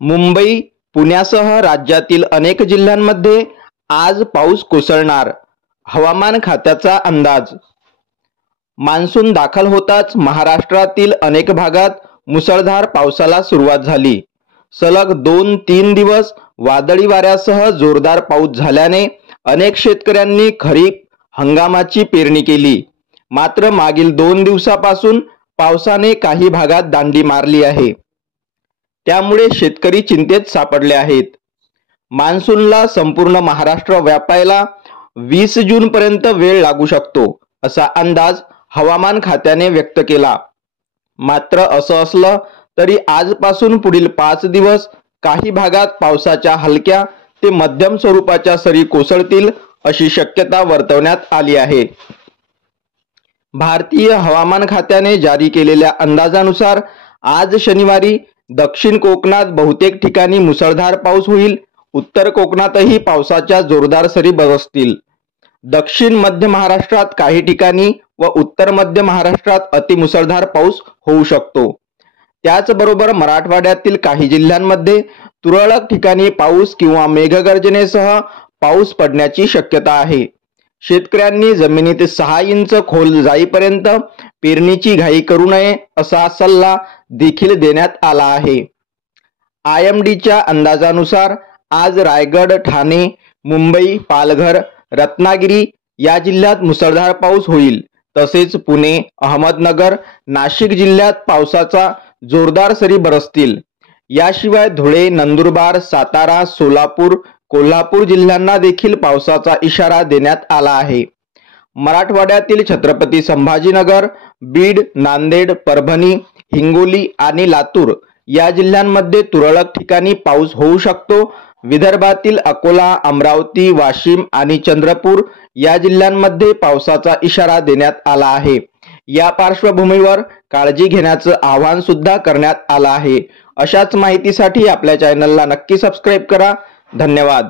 मुंबई, पुण्यासह राज्यातील अनेक जिल्ह्यांमध्ये आज पाऊस कोसळणार, हवामान खात्याचा अंदाज। मान्सून दाखल होताच महाराष्ट्रातील अनेक भागात मुसळधार पावसाला सुरुवात झाली। सलग 2-3 दिवस वादळी वाऱ्यासह जोरदार पाऊस झाल्याने अनेक शेतकऱ्यांनी खरीप हंगामाची पेरणी केली। मात्र मागील 2 दिवसापासून पावसाने काही भागात दांडी मारली आहे। त्यामुळे शेतकरी चिंतेत सापडले आहेत। मान्सूनला संपूर्ण महाराष्ट्र व्यापायला 20 जून पर्यंत वेळ लागू शकतो, असा अंदाज हवामान खात्याने व्यक्त केला। मात्र असं असलं तरी आजपासून पुढील 5 दिवस काही भागात पावसाच्या हलक्या ते मध्यम स्वरूपाच्या सरी कोसळतील अशी शक्यता वर्तवण्यात आली आहे। भारतीय हवामान खात्याने जारी केलेल्या अंदाजानुसार आज शनिवारी दक्षिण कोकणात बहुतेक ठिकाणी मुसळधार पाऊस होईल। उत्तर कोकणातही पावसाच्या जोरदार सरी बरसतील। दक्षिण मध्य महाराष्ट्रात काही ठिकाणी व उत्तर मध्य महाराष्ट्रात अतिमुसळधार पाऊस होऊ शकतो। त्याचबरोबर मराठवाड्यातील काही जिल्ह्यांमध्ये तुरळक ठिकाणी पाऊस किंवा मेघगर्जनेसह पाऊस पडण्याची शक्यता आहे। शेतकऱ्यांनी जमिनीत 6 इंच खोल जाईपर्यंत पेरणीची घाई करू नये, असा सल्ला देखील देण्यात आला आहे। IMDच्या अंदाजानुसार आज रायगड, ठाणे, मुंबई, पालघर, रत्नागिरी या जिल्ह्यात मुसळधार पाऊस होईल। तसेच पुणे, अहमदनगर, नाशिक जिल्ह्यात पावसाचा जोरदार सरी बरसतील। याशिवाय धुळे, नंदुरबार, सातारा, सोलापूर, कोल्हापूर जिल्ह्यांना देखील पावसाचा इशारा देण्यात आला आहे। मराठवाड्यातील छत्रपती संभाजीनगर, बीड, नांदेड, परभणी, हिंगोली आणि लातूर या जिल्ह्यांमध्ये तुरळक ठिकाणी पाऊस होऊ शकतो। विदर्भातील अकोला, अमरावती, वाशिम आणि चंद्रपूर या जिल्ह्यांमध्ये पावसाचा इशारा देण्यात आला आहे। या पार्श्वभूमीवर काळजी घेण्याचं आवाहन सुद्धा करण्यात आलं आहे। अशाच माहितीसाठी आपल्या चॅनलला नक्की सबस्क्राईब करा। धन्यवाद।